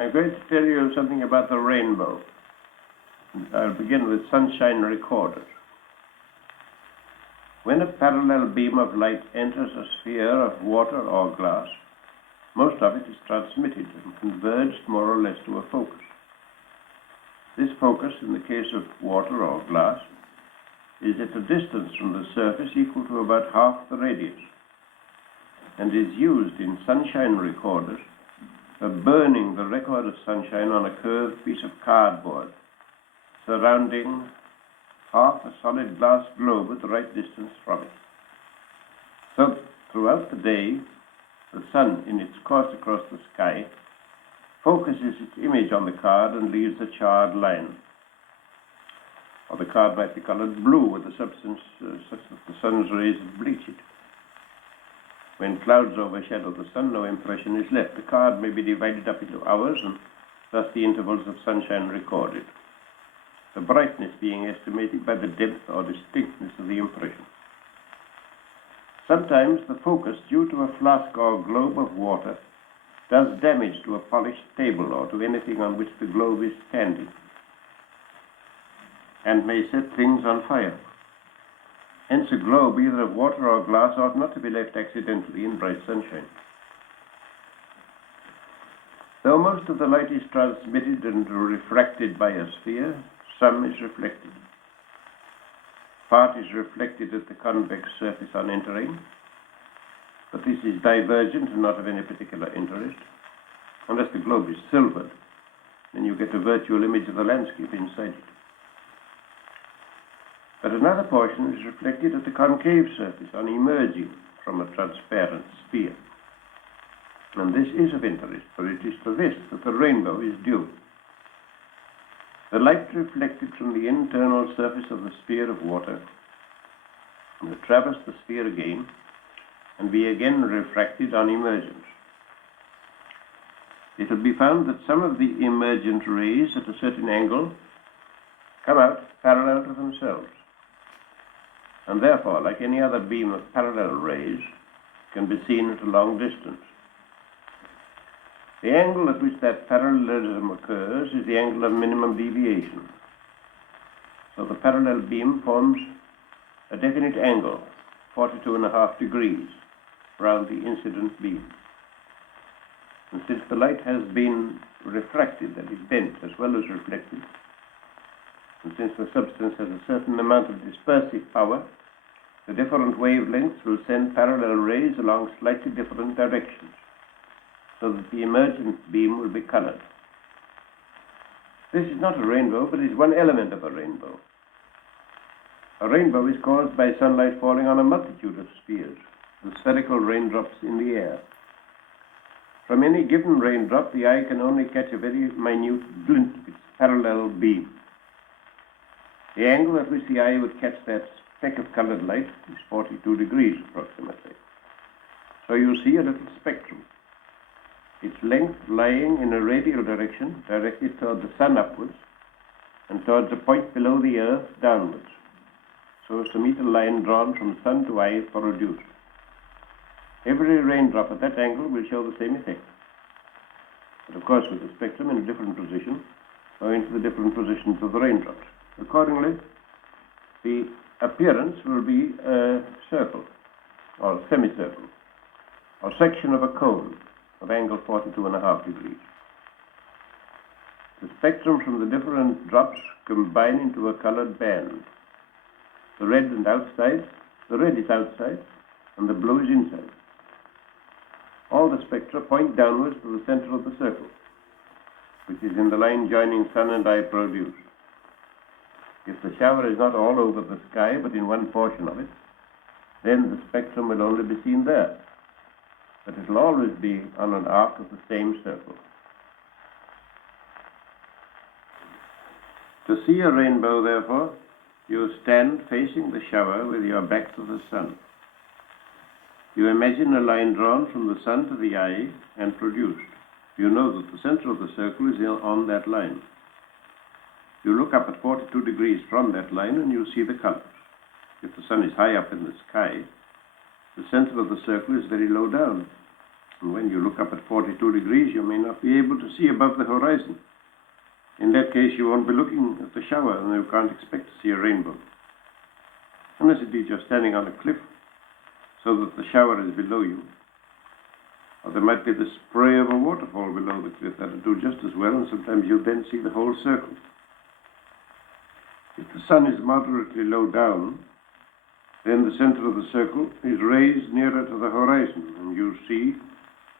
I'm going to tell you something about the rainbow. I'll begin with sunshine recorders. When a parallel beam of light enters a sphere of water or glass, most of it is transmitted and converged more or less to a focus. This focus, in the case of water or glass, is at a distance from the surface equal to about half the radius, and is used in sunshine recorders for burning the record of sunshine on a curved piece of cardboard, surrounding half a solid glass globe at the right distance from it. So, throughout the day, the sun, in its course across the sky, focuses its image on the card and leaves a charred line. Or the card might be colored blue with a substance such that the sun's rays bleach it. When clouds overshadow the sun, no impression is left. The card may be divided up into hours, and thus the intervals of sunshine recorded, the brightness being estimated by the depth or distinctness of the impression. Sometimes the focus, due to a flask or globe of water, does damage to a polished table or to anything on which the globe is standing, and may set things on fire. Hence a globe, either of water or glass, ought not to be left accidentally in bright sunshine. Though most of the light is transmitted and refracted by a sphere, some is reflected. Part is reflected at the convex surface on entering, but this is divergent and not of any particular interest. Unless the globe is silvered, then you get a virtual image of the landscape inside it. But another portion is reflected at the concave surface on emerging from a transparent sphere. And this is of interest, for it is to this that the rainbow is due. The light reflected from the internal surface of the sphere of water will traverse the sphere again and be again refracted on emergence. It will be found that some of the emergent rays at a certain angle come out parallel to themselves, and therefore, like any other beam of parallel rays, can be seen at a long distance. The angle at which that parallelism occurs is the angle of minimum deviation. So the parallel beam forms a definite angle, 42.5 degrees, around the incident beam. And since the light has been refracted, that is bent as well as reflected, and since the substance has a certain amount of dispersive power, the different wavelengths will send parallel rays along slightly different directions, so that the emergent beam will be colored. This is not a rainbow, but is one element of a rainbow. A rainbow is caused by sunlight falling on a multitude of spheres, the spherical raindrops in the air. From any given raindrop, the eye can only catch a very minute glint of its parallel beam. The angle at which the eye would catch that speck of colored light is 42 degrees approximately. So you see a little spectrum, its length lying in a radial direction, directed toward the sun upwards, and towards a point below the earth downwards, so as to meet a line drawn from sun to eye for reduced. Every raindrop at that angle will show the same effect, but of course with the spectrum in a different position, owing to the different positions of the raindrops. Accordingly, the appearance will be a circle, or semicircle, or section of a cone of angle 42.5 degrees. The spectrum from the different drops combine into a colored band. The red is outside, and the blue is inside. All the spectra point downwards to the center of the circle, which is in the line joining sun and eye produced. If the shower is not all over the sky, but in one portion of it, then the spectrum will only be seen there, but it will always be on an arc of the same circle. To see a rainbow, therefore, you stand facing the shower with your back to the sun. You imagine a line drawn from the sun to the eye and produced. You know that the center of the circle is on that line. You look up at 42 degrees from that line and you see the colors. If the sun is high up in the sky, the center of the circle is very low down. And when you look up at 42 degrees, you may not be able to see above the horizon. In that case, you won't be looking at the shower, and you can't expect to see a rainbow. Unless indeed you're standing on a cliff, so that the shower is below you. Or there might be the spray of a waterfall below the cliff. That'll do just as well, and sometimes you'll then see the whole circle. If the sun is moderately low down, then the center of the circle is raised nearer to the horizon, and you see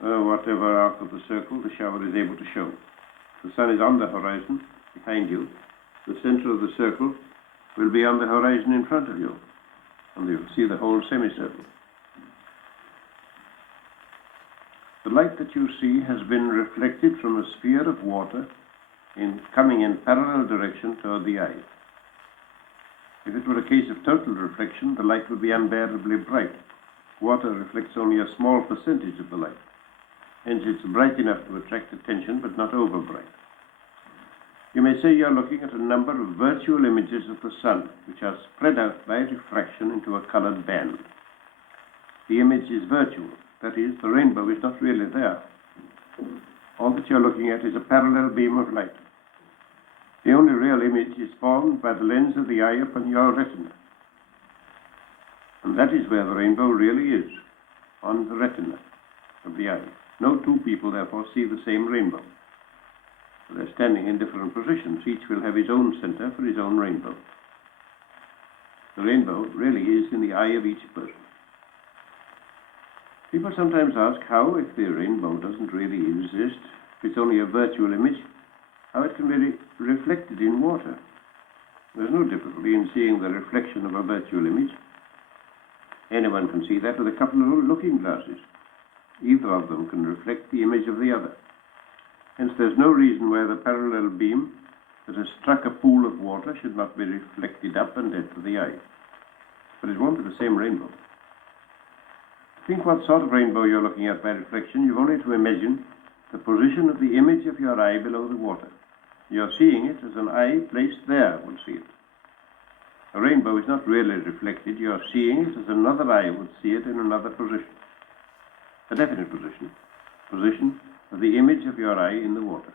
whatever arc of the circle the shower is able to show. The sun is on the horizon behind you. The center of the circle will be on the horizon in front of you, and you'll see the whole semicircle. The light that you see has been reflected from a sphere of water coming in parallel direction toward the eye. If it were a case of total reflection, the light would be unbearably bright. Water reflects only a small percentage of the light. Hence it's bright enough to attract attention, but not over bright. You may say you're looking at a number of virtual images of the sun, which are spread out by refraction into a colored band. The image is virtual. That is, the rainbow is not really there. All that you're looking at is a parallel beam of light. The only real image is formed by the lens of the eye upon your retina. And that is where the rainbow really is, on the retina of the eye. No two people, therefore, see the same rainbow. They're standing in different positions. Each will have his own center for his own rainbow. The rainbow really is in the eye of each person. People sometimes ask how, if the rainbow doesn't really exist, if it's only a virtual image, how it can be reflected in water. There's no difficulty in seeing the reflection of a virtual image. Anyone can see that with a couple of looking glasses. Either of them can reflect the image of the other. Hence there's no reason why the parallel beam that has struck a pool of water should not be reflected up and into the eye. But it won't be the same rainbow. Think what sort of rainbow you're looking at by reflection. You've only to imagine the position of the image of your eye below the water. You're seeing it as an eye placed there would see it. A rainbow is not really reflected. You're seeing it as another eye would see it in another position. A definite position of the image of your eye in the water.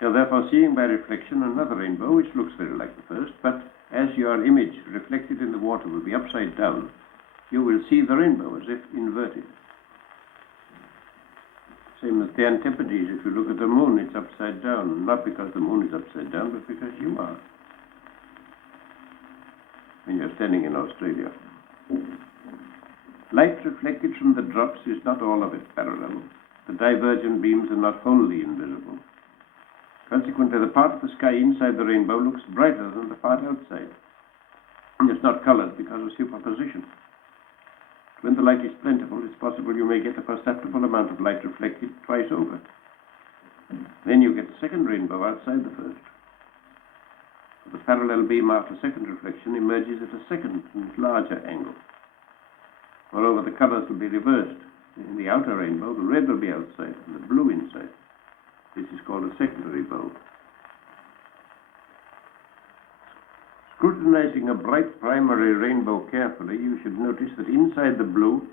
You're therefore seeing by reflection another rainbow which looks very like the first, but as your image reflected in the water will be upside down, you will see the rainbow as if inverted. Same as the Antipodes. If you look at the moon, it's upside down, not because the moon is upside down, but because you are. When you're standing in Australia. Light reflected from the drops is not all of it parallel. The divergent beams are not wholly invisible. Consequently, the part of the sky inside the rainbow looks brighter than the part outside. And it's not colored because of superposition. When the light is plentiful, it's possible you may get a perceptible amount of light reflected twice over. Then you get a second rainbow outside the first. The parallel beam after second reflection emerges at a second and larger angle. Moreover, the colors will be reversed. In the outer rainbow, the red will be outside and the blue inside. This is called a secondary bow. Scrutinizing a bright primary rainbow carefully, you should notice that inside the blue,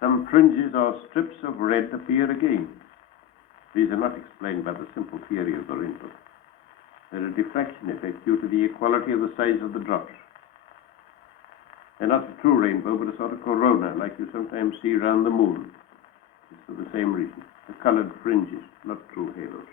some fringes or strips of red appear again. These are not explained by the simple theory of the rainbow. They're a diffraction effect due to the equality of the size of the drops. They're not a true rainbow, but a sort of corona, like you sometimes see round the moon. It's for the same reason. The colored fringes, not true halos.